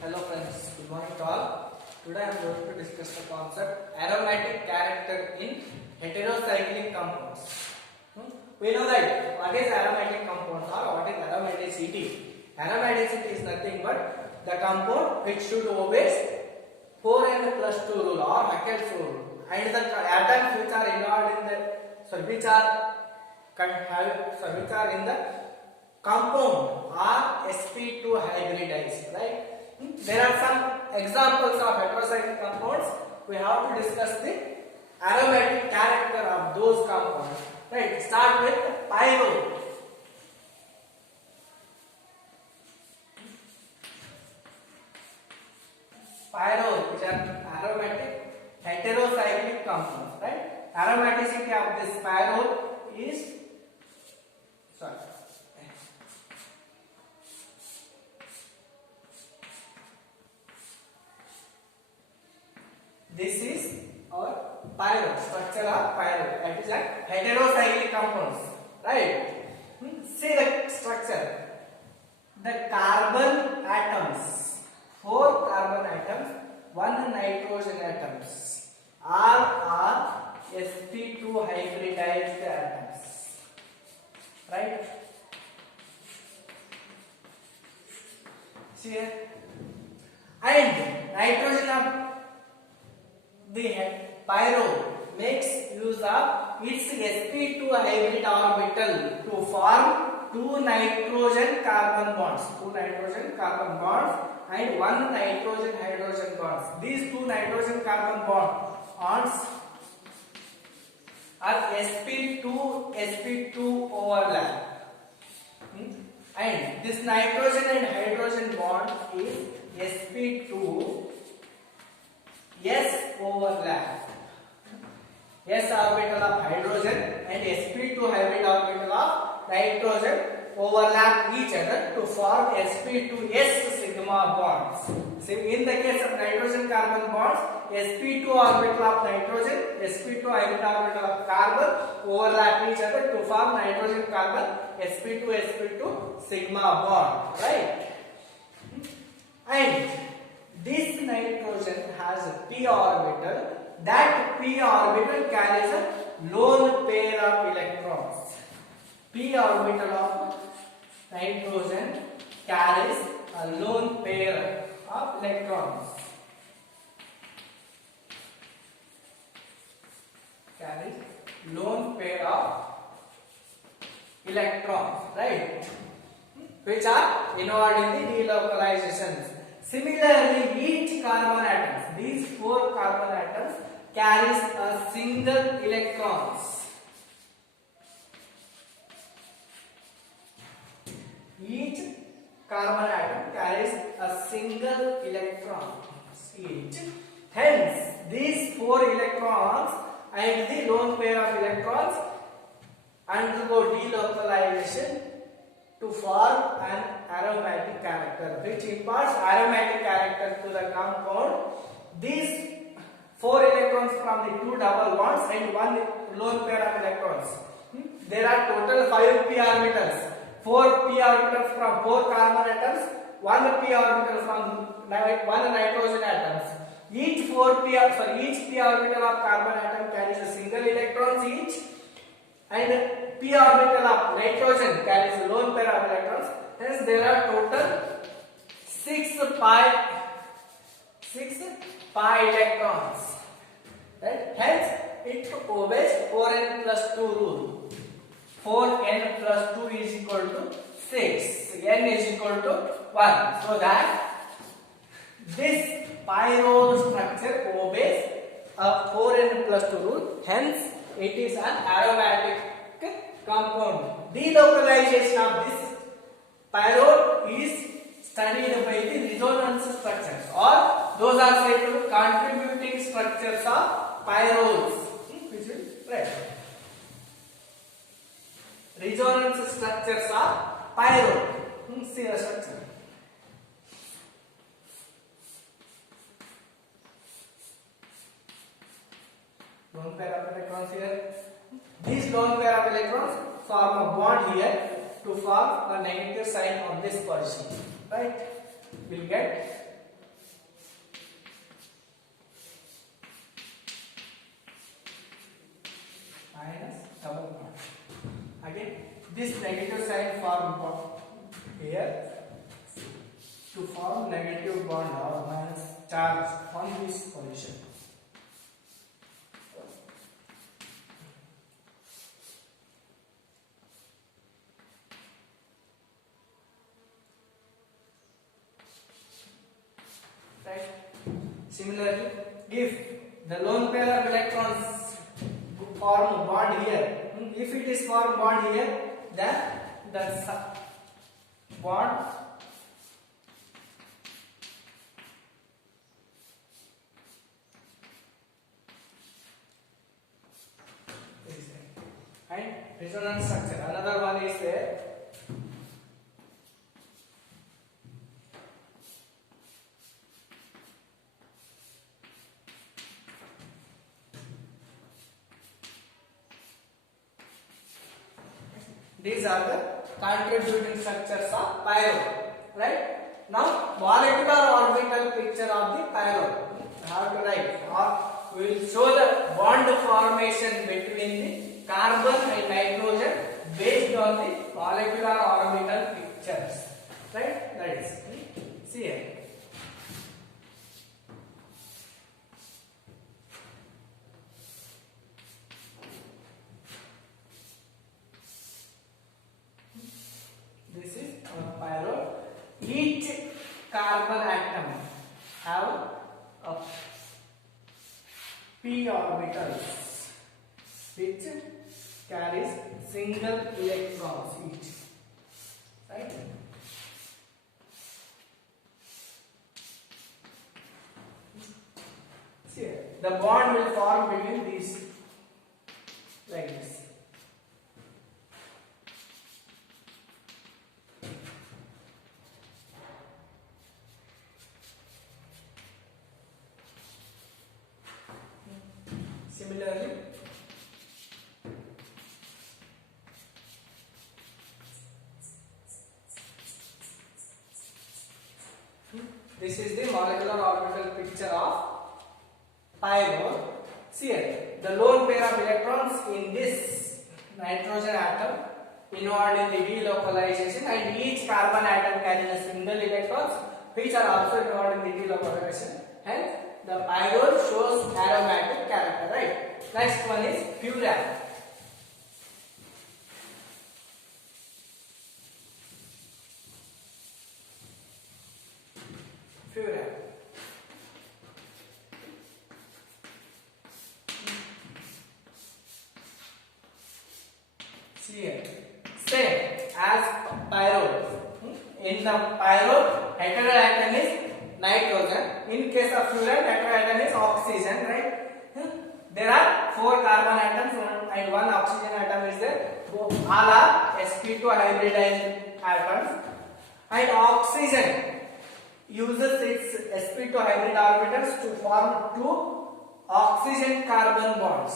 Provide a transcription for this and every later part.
Hello friends, good morning to all. Today I am going to discuss the concept aromatic character in heterocyclic compounds. We know that what is aromatic compounds or what is aromaticity. Aromaticity is nothing but the compound which should obey 4n plus 2 rule or Heckel's rule, and the atoms which are involved in the which are in the compound are sp2 hybridized, right? There are some examples of heterocyclic compounds. We have to discuss the aromatic character of those compounds. Right? Start with pyro. Pyro, which are aromatic heterocyclic compounds. Right? Aromaticity of this pyro is This is our pyro, structure of pyro. That is a heterocyclic compounds, right? See the structure. The carbon atoms, 4 carbon atoms, 1 nitrogen atoms, all are sp2 hybridized atoms, right? See here, and nitrogen of the pyro makes use of its sp2 hybrid orbital to form 2 nitrogen carbon bonds, and 1 nitrogen hydrogen bonds. These 2 nitrogen carbon bonds are sp2 overlap, and this nitrogen and hydrogen bond is sp2 S overlap. S orbital of hydrogen and sp2 hybrid orbital of nitrogen overlap each other to form sp2s sigma bonds. So in the case of nitrogen carbon bonds, sp2 orbital of nitrogen, sp2 hybrid orbital of carbon overlap each other to form nitrogen carbon sp2 sigma bond, right? And this nitrogen has a p orbital. That p orbital carries a lone pair of electrons. P orbital of nitrogen carries a lone pair of electrons. Carries lone pair of electrons, right? Which are involved in the delocalizations. Similarly, each carbon atom, these 4 carbon atoms, carries a single electrons. Each carbon atom carries a single electron each. Hence, these 4 electrons and the lone pair of electrons undergo delocalization to form an aromatic character, which imparts aromatic character to the compound. These 4 electrons from the 2 double bonds and 1 lone pair of electrons. There are total 5 p orbitals. 4 p orbitals from 4 carbon atoms, 1 p orbital from 1 nitrogen atoms. Each p orbital of carbon atom carries a single electrons each, and p orbital of nitrogen carries a lone pair of electrons. Hence, there are total 6 pi electrons. Right? Hence, it obeys 4n plus 2 rule. 4n plus 2 is equal to 6. N is equal to 1. So that this pyro structure obeys a 4n plus 2 rule. Hence, it is an aromatic compound. Delocalization of this pyro is studied by the resonance structures, or those are said to be contributing structures of pyrols, which is right. Resonance structures of pyro. See the structure. Lone pair of electrons here. These lone pair of electrons form a bond here to form a negative sign on this position, right? We'll get minus double bond. Again, this negative sign form here to form negative bond or minus charge on this position. Right? Similarly, if the lone pair of electrons form bond here, if it is form bond here, then the bond is there. And resonance structure, another one is there. These are the contributing structures of pyro, right? Now, molecular orbital picture of the pyro. I have to write, or we will show the bond formation between the carbon and nitrogen based on the molecular orbital pictures, right? That is, see here. This is our pyro. Each carbon atom have a p orbitals which carries single electrons each, right? See here, the bond will form between these like this. Similarly, this is the molecular orbital picture of pyro. See here, the lone pair of electrons in this nitrogen atom involved in the delocalization, and each carbon atom carrying a single electrons which are also involved in the delocalization. Hence, the pyro shows aromatic character, right? Next one is furan. Furan. See here, same as pyro. In the pyro, heteroatom is nitrogen. In case of furan, heteroatom is oxygen, right? There are 4 carbon atoms and 1 oxygen atom is there. All are sp2 hybridized atoms. And oxygen uses its sp2 hybrid orbitals to form 2 oxygen carbon bonds.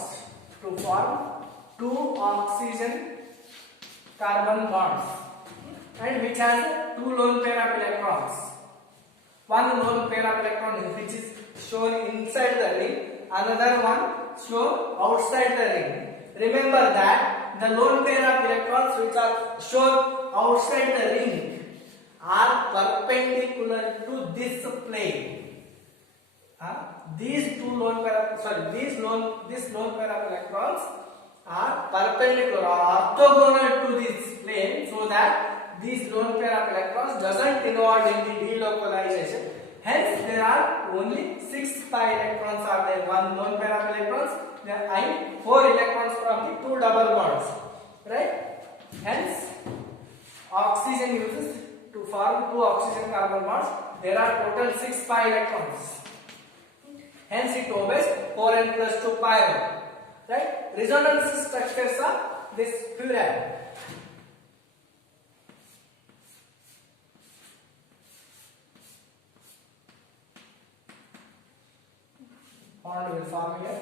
To form 2 oxygen carbon bonds, and which has 2 lone pair of electrons. One lone pair of electrons which is shown inside the ring, another one shown outside the ring. Remember that the lone pair of electrons which are shown outside the ring are perpendicular to this plane. This lone pair of electrons are perpendicular or orthogonal to this plane, so that this lone pair of electrons doesn't involve in the delocalization. Hence, there are only 6 pi electrons are there. 1 lone pair of electrons and 4 electrons from the 2 double bonds, right? Hence, oxygen uses to form 2 oxygen carbon bonds. There are total 6 pi electrons. Hence, it obeys 4n plus 2 pi. Right? Resonance structures are this furan. Bond will form here.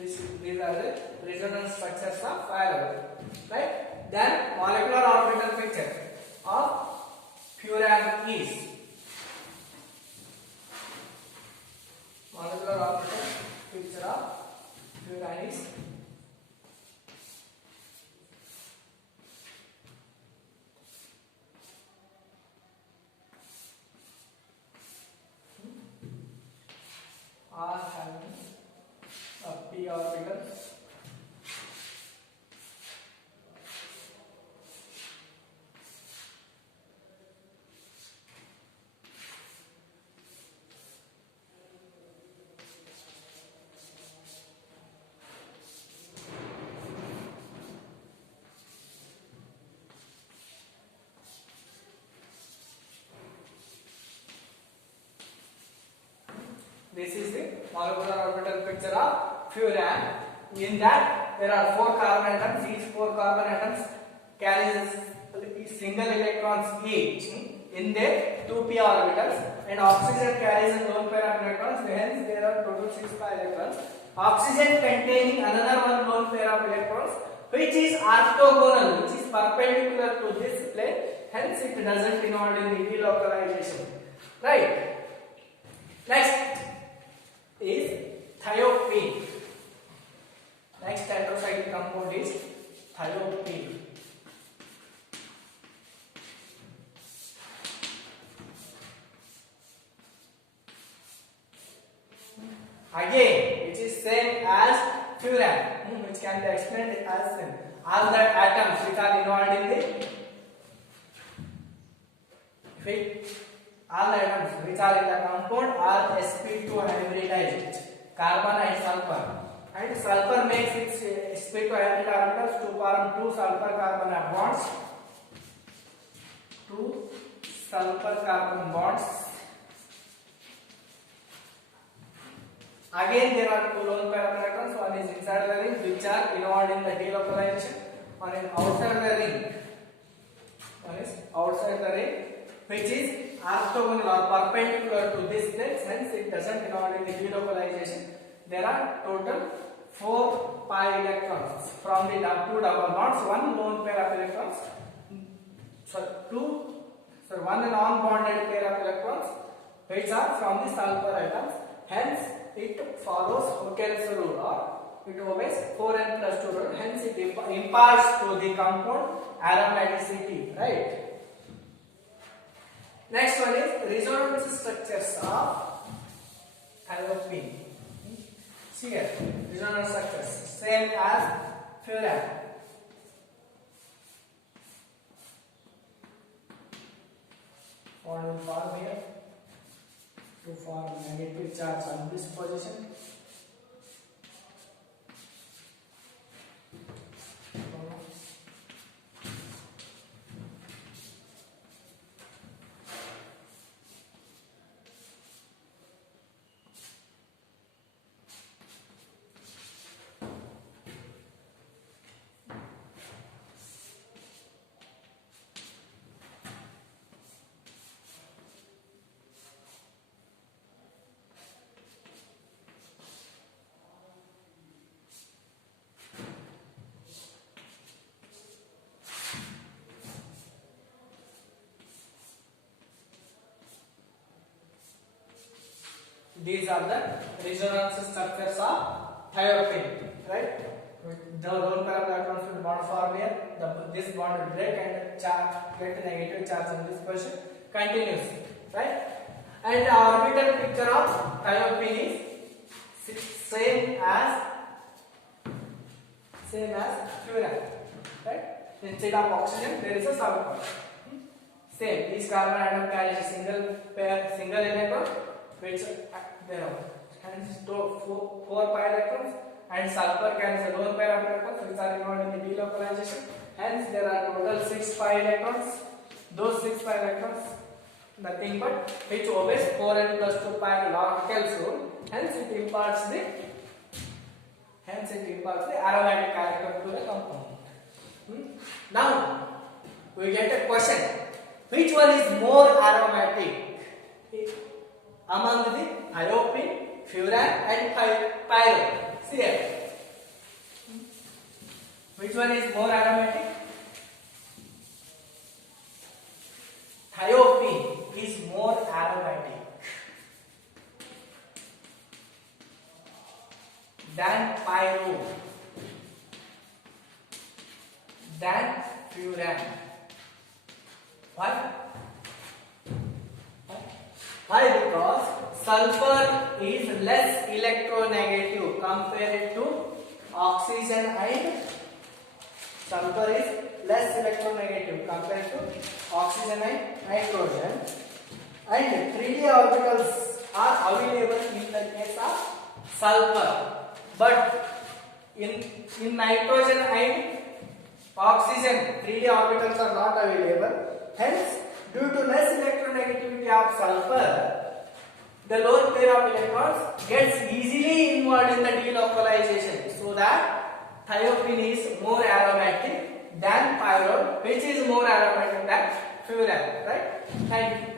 These are the resonance structures of pyro, right? Then molecular orbital picture of furan is molecular orbital picture of furan is are having a p orbital This is the molecular orbital picture of furan. In that there are 4 carbon atoms. Each 4 carbon atoms carries single electrons each in their 2p orbitals, and oxygen carries a lone pair of electrons. Hence there are total 6 pi electrons. Oxygen containing another one lone pair of electrons, which is orthogonal, which is perpendicular to this plane. Hence it doesn't involve in the delocalization. Right. Next is thiopene. Next tetracyclic compound is thiopene. Again, which is same as furan, which can be explained as same. All the atoms which are involved in the all the atoms which are in the compound are sp2 hybridized, carbon and sulfur. And sulfur makes its sp2 hybrid orbitals to form 2 sulfur carbon bonds. 2 sulfur carbon bonds. Again, there are 2 lone pair of electrons. One is inside the ring, which are involved in the delocalization. One is outside the ring. One is outside the ring, which is orthogonal or perpendicular to this plane. Hence it doesn't involve in the delocalization. There are total 4 pi electrons from the 2 double bonds, 1 lone pair of electrons, one non-bonded pair of electrons, which are from the sulfur atoms. Hence it follows Huckel's rule, or it obeys 4n plus 2 rule. Hence it imparts to the compound aromaticity, right? Next one is resonance structures of thiopene. See here, resonance structures same as furan. Bond will form here to form negative charge on this position. These are the resonance structures of thiopene, right? The lone pair of electrons will bond form here. This bond will break and get negative charge on this position. Continues, right? And the orbital picture of thiopene is same as furan, right? Instead of oxygen, there is a sulfur. Same. Each carbon atom carries a single electron, which there are hence 4 pi electrons, and sulfur carries a lone pair of electrons which are involved in the delocalization. Hence there are total 6 pi electrons. Those 6 pi electrons nothing but which obeys 4n plus 2 pi Huckel's rule. Hence it imparts the aromatic character to the compound. Now we get a question: which one is more aromatic among the thiopene, furan and pyro? See here, Which one is more aromatic? Thiopene is more aromatic than pyro, than furan. Why? Why? Because sulfur is less electronegative compared to oxygen, and sulfur is less electronegative compared to oxygen and nitrogen, and 3d orbitals are available in the case of sulfur, but in nitrogen and oxygen 3d orbitals are not available. Hence, due to less electronegativity of sulfur, the lone pair of electrons gets easily involved in the delocalization, so that thiopene is more aromatic than pyrrole, which is more aromatic than furan, right? Thank you.